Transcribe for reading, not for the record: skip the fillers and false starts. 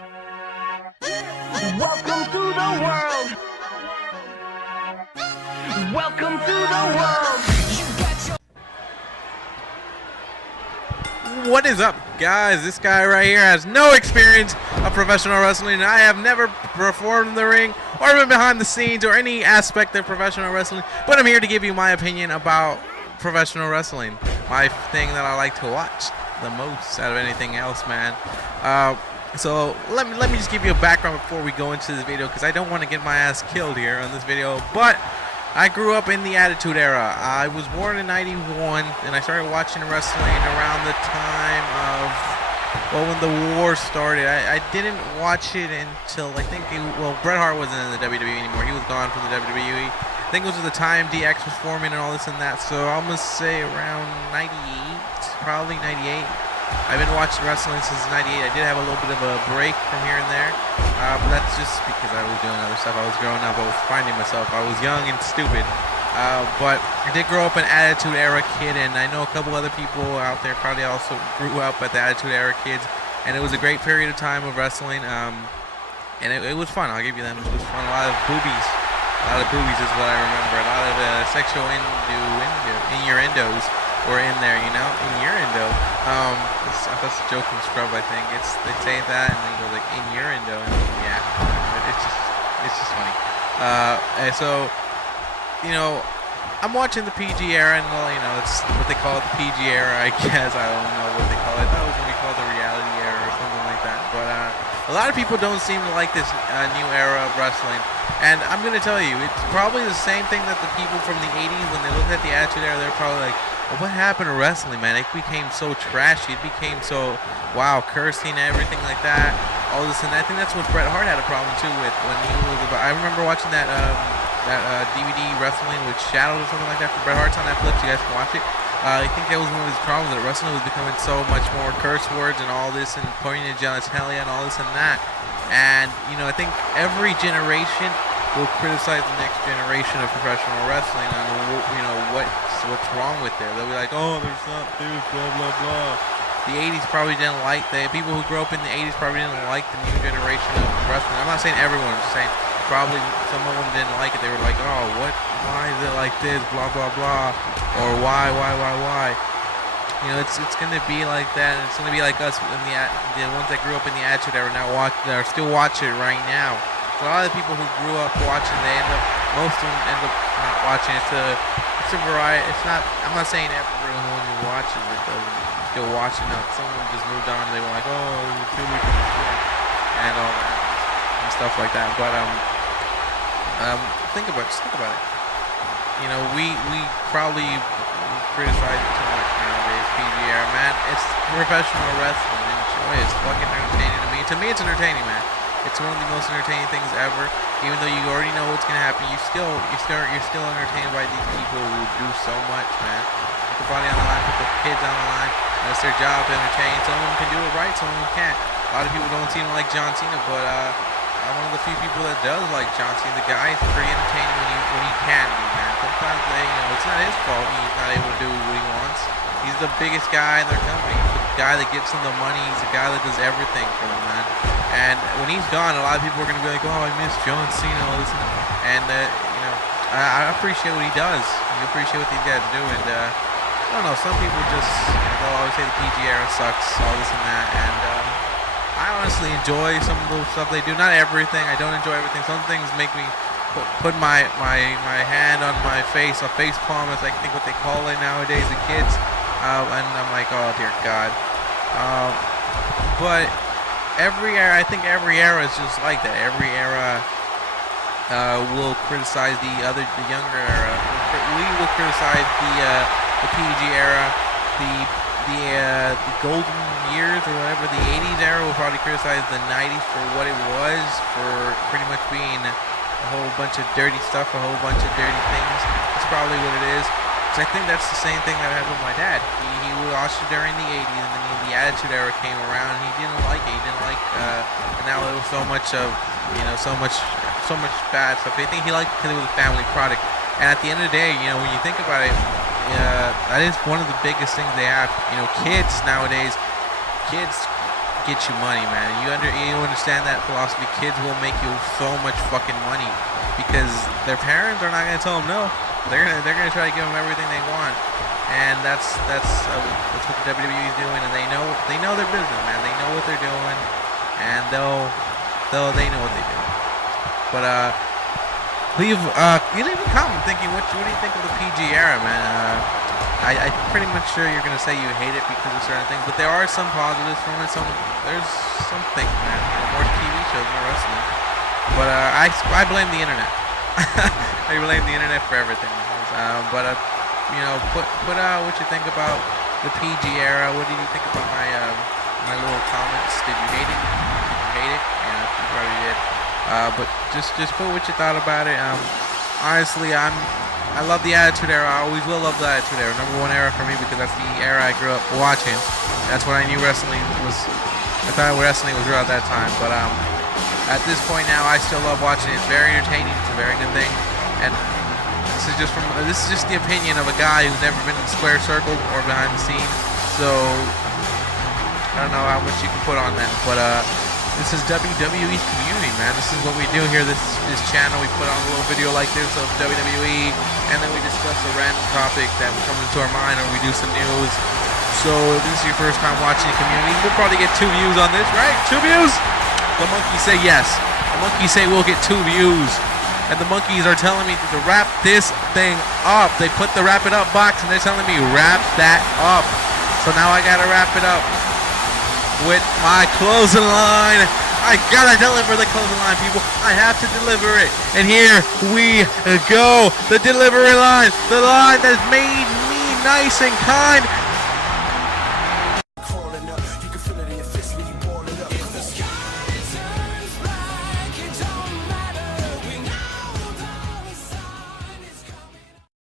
Welcome to the world. Welcome to the world. What is up, guys? This guy right here has no experience of professional wrestling, and I have never performed in the ring or been behind the scenes or any aspect of professional wrestling, but I'm here to give you my opinion about professional wrestling, my thing that I like to watch the most out of anything else, man. So let me just give you a background before we go into this video, because I don't want to get my ass killed here on this video. But I grew up in the Attitude Era. I was born in '91, and I started watching wrestling around the time of, well, when the war started. I didn't watch it until I think Bret Hart wasn't in the WWE anymore. He was gone from the WWE. I think it was at the time DX was forming and all this and that. So I'm gonna say around '98, probably '98. I've been watching wrestling since '98. I did have a little bit of a break from here and there, but that's just because I was doing other stuff. I was growing up. I was finding myself. I was young and stupid. But I did grow up an Attitude Era kid, and I know a couple other people out there probably also grew up at the Attitude Era kids, and it was a great period of time of wrestling, and it was fun. I'll give you them. It was fun. A lot of boobies. A lot of boobies is what I remember. A lot of sexual innuendos were in there, you know, innuendo. That's a joke from Scrub, I think. They say that and then go like innuendo, and yeah, it's just funny. So, you know, I'm watching the PG era, and well, you know, it's what they call it, the PG era, I guess. I don't know what they call it. That was going to be called the reality era or something like that. But a lot of people don't seem to like this new era of wrestling. And I'm going to tell you, it's probably the same thing that the people from the 80s, when they looked at the Attitude Era, they're probably like, well, what happened to wrestling, man? It became so trashy. It became so, wow, cursing and everything like that. All this, and I think that's what Bret Hart had a problem, too, with when he was about, I remember watching that DVD Wrestling with Shadows or something like that for Bret Hart's on Netflix. You guys can watch it. I think that was one of his problems, that wrestling was becoming so much more curse words and all this, and pointing at genitalia and all this and that. And, you know, I think every generation will criticize the next generation of professional wrestling on, you know, what's wrong with it. They'll be like, oh, there's not this, blah, blah, blah. The 80s probably didn't like, the people who grew up in the 80s probably didn't like the new generation of wrestling. I'm not saying everyone, I'm just saying probably some of them didn't like it. They were like, oh, why is it like this, blah, blah, blah, or why? You know, it's going to be like that, and it's going to be like us, in the ones that grew up in the Attitude Era now are still watching it right now. So a lot of the people who grew up watching, most of them end up not watching. It's a variety. It's not, I'm not saying everyone who watches it doesn't still watching it. Some of them just moved on, and they were like, oh, it's too much and all that and stuff like that. But think about it. You know, we probably criticize it too much nowadays. PG era, man. It's professional wrestling. Enjoy it. It's fucking entertaining to me. To me, it's entertaining, man. It's one of the most entertaining things ever. Even though you already know what's gonna happen, you're still entertained by these people who do so much, man. Put the body on the line, put the kids on the line. That's their job to entertain. Some of them can do it right, some of them can't. A lot of people don't seem to like John Cena, but I'm one of the few people that does like John Cena. The guy is pretty entertaining when he can be, man. Sometimes it's not his fault he's not able to do what he wants. He's the biggest guy in their company. He's the guy that gets them the money. He's the guy that does everything for them, man. And when he's gone, a lot of people are gonna be like, oh, I miss John Cena, all this and you know, I appreciate what he does. I appreciate what these guys do, and I don't know, some people just, they'll always say the PG era sucks, all this and that, and I honestly enjoy some of the stuff they do. Not everything. I don't enjoy everything. Some things make me put my hand on my face, a face palm, as I think what they call it nowadays, the kids, and I'm like, oh dear God. But every era, I think every era is just like that. Every era will criticize the younger era. We will criticize the PG era, the golden years or whatever. The 80s era will probably criticize the 90s for what it was, for pretty much being a whole bunch of dirty stuff, a whole bunch of dirty things. That's probably what it is. Because I think that's the same thing that happened with my dad. He watched it during the 80s, and then the Attitude Era came around, and he didn't like it. He didn't like, and now it was so much of, you know, so much bad stuff. I think he liked it because it was a family product. And at the end of the day, you know, when you think about it, that is one of the biggest things they have. You know, kids nowadays, kids get you money, man. You understand that philosophy. Kids will make you so much fucking money because their parents are not gonna tell them no. They're gonna try to give them everything they want, and that's what the WWE is doing, and they know their business, man. They know what they're doing, and they know what they do. But leave a comment thinking what do you think of the PG era, man? I'm pretty much sure you're gonna say you hate it because of certain things, but there are some positives from it. There's some things, man. More TV shows, more wrestling. But I blame the internet. I blame the internet for everything. But you know, put what you think about the PG era. What did you think about my little comments? Did you hate it? Did you hate it? Yeah, you probably did. But just put what you thought about it. Honestly, I love the Attitude Era. I always will love the Attitude Era. #1 era for me because that's the era I grew up watching. That's when I knew wrestling was. I thought wrestling was real at that time. But at this point now, I still love watching it. It's very entertaining. It's a very good thing. And this is just the opinion of a guy who's never been in the square circle or behind the scenes. So I don't know how much you can put on that. But this is WWE community, man. This is what we do here. This channel. We put on a little video like this of WWE, and then we discuss a random topic that comes into our mind, or we do some news. So if this is your first time watching the community, we'll probably get 2 views on this, right? 2 views? The monkeys say yes. The monkeys say we'll get 2 views. And the monkeys are telling me to wrap this thing up. They put the wrap it up box, and they're telling me wrap that up. So now I gotta wrap it up with my closing line. I gotta deliver the closing line, people. I have to deliver it. And here we go. The delivery line. The line that's made me nice and kind